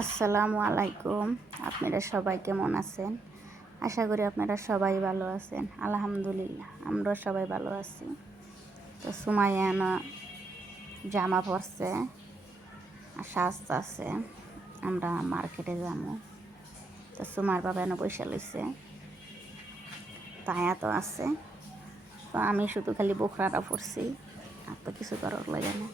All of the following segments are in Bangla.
আসসালামু আলাইকুম। আপনারা সবাই কেমন আছেন? আশা করি আপনারা সবাই ভালো আছেন। আলহামদুলিল্লাহ আমরা সবাই ভালো আছি। তো সুমাইয়ান জামা পরছে, আর সাজতে আছে। আমরা মার্কেটে যাব। তো সুমার বাবা এনে পয়সা লইছে তায়া তো আছে। তো আমি শুধু খালি বোখরাটা পরছি, আর তো কিছু করার লাগে না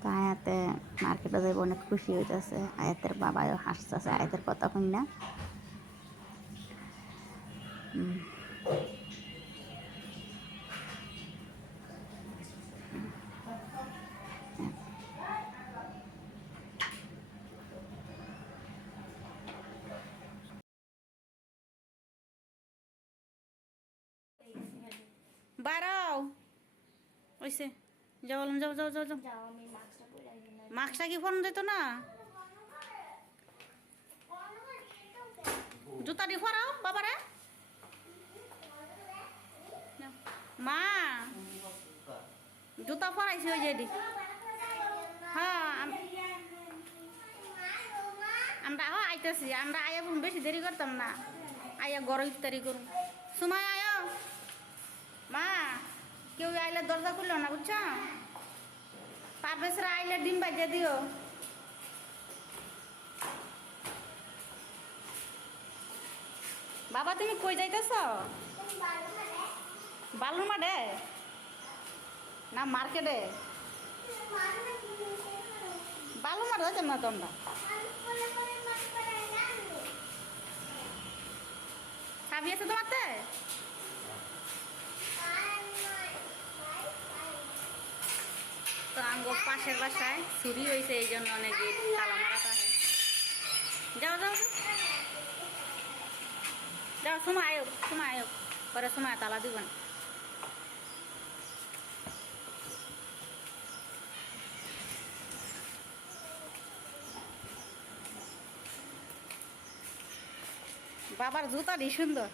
তো আয়াতে মার্কেটে যাইব অনেক খুশি হইতেছে। আয়াতের বাবাও হাসতেছে আয়াতের কথা শুন না? বাড়াও। ওইসে যাও যাও যাও যাও যাও। মাস্কটা কি ফোন দিত না? জুতা দিয়ে ফরাও বাবারে। মা। জুতা ফরাইছি ওই যে দি। হ্যাঁ আমরা হ্যাঁ আইতেছি। আমরা আয়া বোন বেশি দেরি করতাম না। আয়া গরম ইফতারি করুন সময় আয়। মা, কেউ আইলে দরজা খুললো না, বুঝছ? পারভেসরা আইলে ডিম বাজিয়ে দিও। বাবা, তুমি কই যাইতেছ? বালুর মাঠে না, মার্কেটে? বালুর মাঠে যাচ্ছেন না তোমরা? চাবি আছে তোমারতে? তো আঙ্গ পাশের বাসায় চুরি হয়েছে, এই জন্য অনেকে তালা হয় যাও যাও যাও। যাও, সময় আয়োগ সময় আয়োগ। পরে সময় তালা দিবেন বাবার জুতাটি সুন্দর।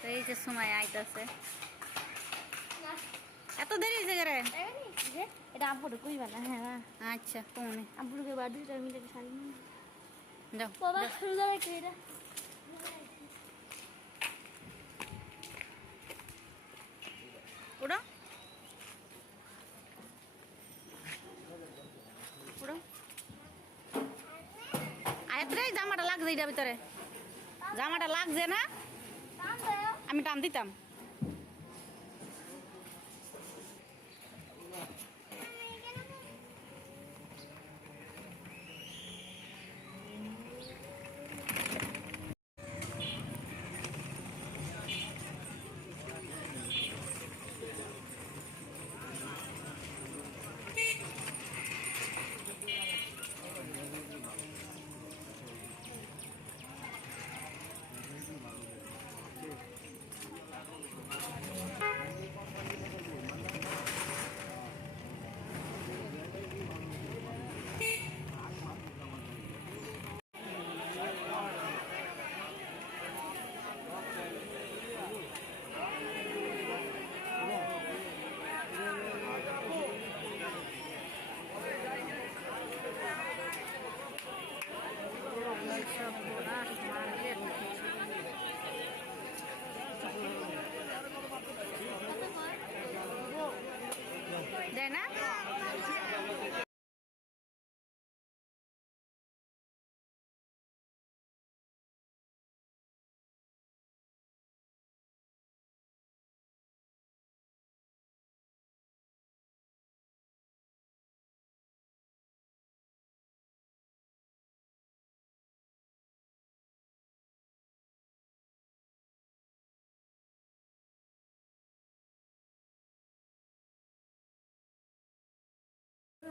তো এই যে সময় আইতাছে। রে? এটা আব্বুটা কইবা না হ্যাঁ আচ্ছা তুমি আব্বুকে বাদ দিতে আমি বাবা। সুন্দর একটা এটা। আয়াত জামাটা লাগছে ভিতরে। জামাটা লাগছে না? আমি টান দিতাম। দেয় না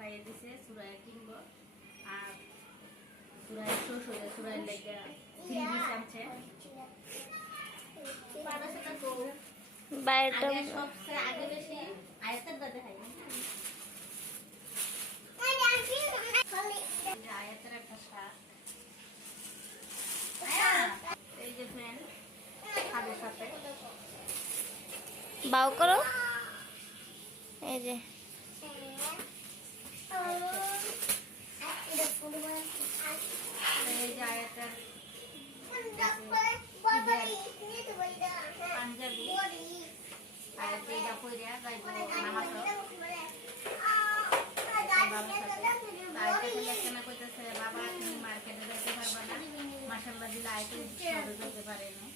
পাঠাইয়ে দিছে সুরাইয়ে কিনবো। আর সুরাইয়ের শ্বশুরে সুরাইয়ের লাগিয়া থ্রি পিস আনছে। বাইরেটা সবচেয়ে আগে বেশি আয়াতের দাদা আয়াতের একটা শাক। এই যে সাথে। বাউ করো। এই যে। মাসাল্লাহ দিলে আইতে সবে যেতে পারে না।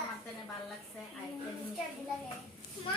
আমার তেনে ভালো লাগছে মা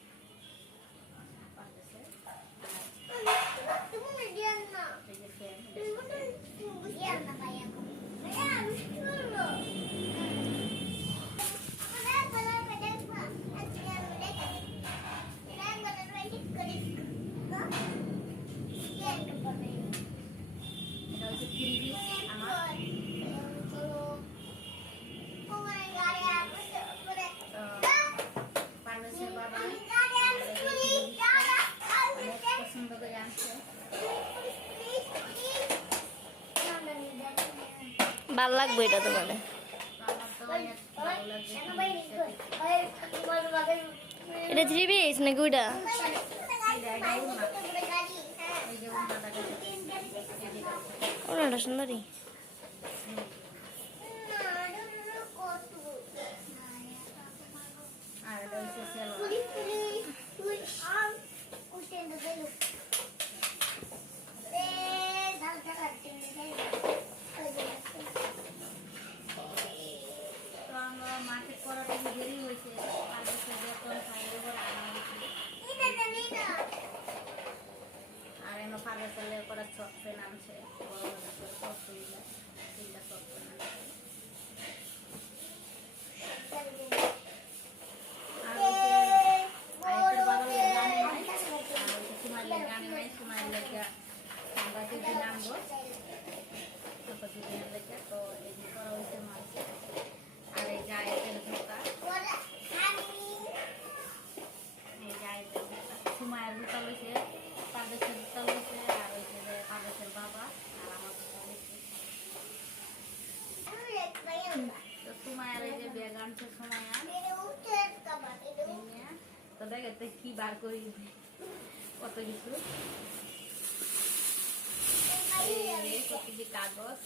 ভালো লাগবে এটা তোমাদের? এটা থ্রি পিস নাকি ওইটা? ওনাটা সুন্দরী আর এটা হচ্ছে সেলোয়ার তো আমরা মার্কেট করাটা একটু দেরি হয়েছে আর হচ্ছে বেতন ফাইলে করে আনা হয়েছে আর এমন ফাইলে চালে করে চক পেন আনছে বড় বড় করে চক পেনগুলা তিনটা চক পেন আনছে আর হচ্ছে আরেকটা বাবা জানে নাই আর হচ্ছে তোমার লেগে আনে নাই তোমার লেগে আমরা দুদিন আনব তারপর দুদিনের লেগে তো এই যে করা হয়েছে মাছ আর এই যে আয়ের জুতা এই যে আয়ের জুতা সুমায়ের জুতা লইছে পারদেশের জুতা লইছে আর হচ্ছে যে পারদেশের বাবা আর আমার জুতা লইছে তো সুমায়ের এই যে ব্যাগ আনছে তো দেখে কি বার করি? কত কিছু? এই কত কি কাগজ?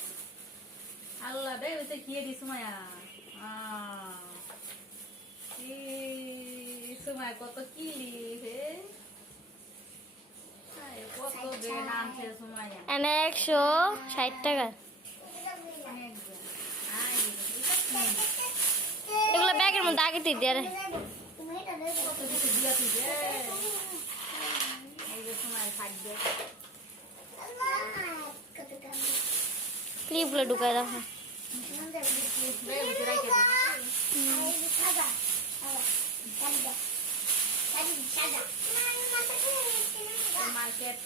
আল্লাহ রে ওইটা কি দি সুমায়া আহ, কি সুমায়া কত কিলি হে কত সুমায়া একশো ষাট টাকা অনেক বেন। আয়, এটা কি? এগুলো ব্যাগের মধ্যে আগে দিয়ে দিয়ে দিয়া তুই রে। এই যে সুমায়া থাকবে ক্লিপগুলো ঢুকায় রাখো। মার্কেট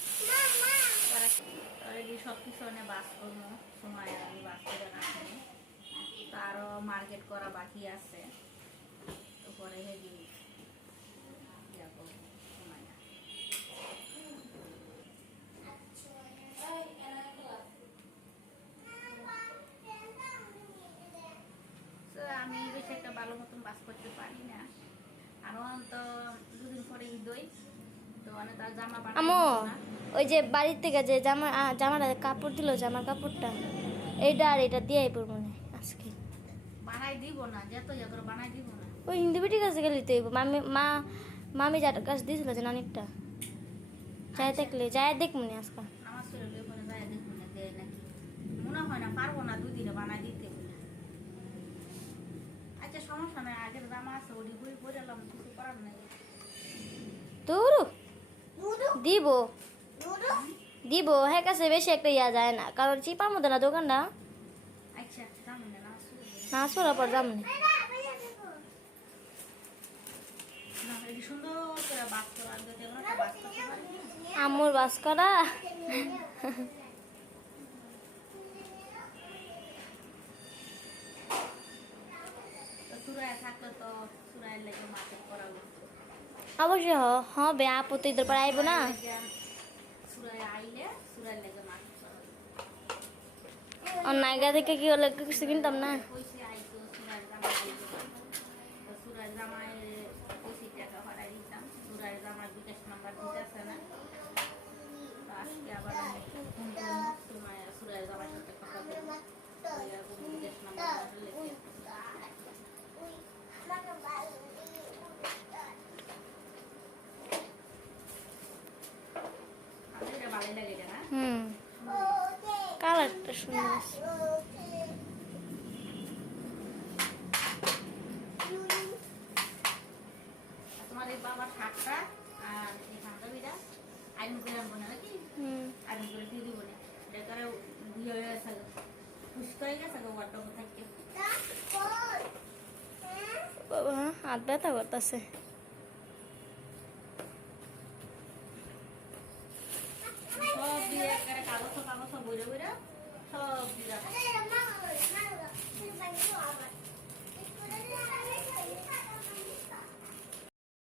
সব কিছু অনেক বাস করব সময় আমি বাস করে আরও মার্কেট করা বাকি আছে। তো পরে আমি বেশি একটা ভালো মতন বাস করতে পারি না। আরও তো দুদিন পরে তার জামা আমো ওই যে বাড়ির থেকে যে জামা জামাটা কাপড় দিল জামার কাপড়টা এইটা আর এটা দিয়ে পড়ব না আজকে। বানাই দিব না যত করে বানাই দিব না। ওই হিন্দি বেটির কাছে গেলে তো মামি মা মামি যার কাছে দিয়েছিল যে নানিরটা। যাই দেখলে যাই আমার শরীরে দেয় নাকি? মনে হয় না পারব না দুদিনে বানাই দিতে। আচ্ছা সমস্যা নাই আগের জামা আছে ওটি বই পরে কিছু করার নাই। তোর দিব। দিব হ্যাঁ কাছে বেশি একটা ইয়া যায় না কারণ চিপার মধ্যে না দোকানটা। বাস করতে পারি আমুর বাস করা। অবশ্যই হবে আপু তো ঈদের পর আইব না। আইলে সুরায় লেগে মার্কেট করা লাগতো আর নাইগা থেকে কি হলে কিছু কিনতাম না কইছে আইতো সুরায় জামাই আইতো তো সুরায় জামাই কইছি টাকা ভাড়াই দিতাম সুরায় জামাই বিকাশ নাম্বার দিতেছে না তো আজকে আবার আমি ফোন করব তোমায় সুরায় জামাই সাথে কথা বলব ওইয়া কোনো বিকাশ নাম্বার লিখে আমাদের এটা ভালোই লাগে এটা না হুম কালারটা সুন্দর। তোমার এই বাবার শাকটা আর এই বান্ধবীরা আইন আইন করে হয়ে হয়ে গেছে বাবা, হাত ব্যথা করতেছে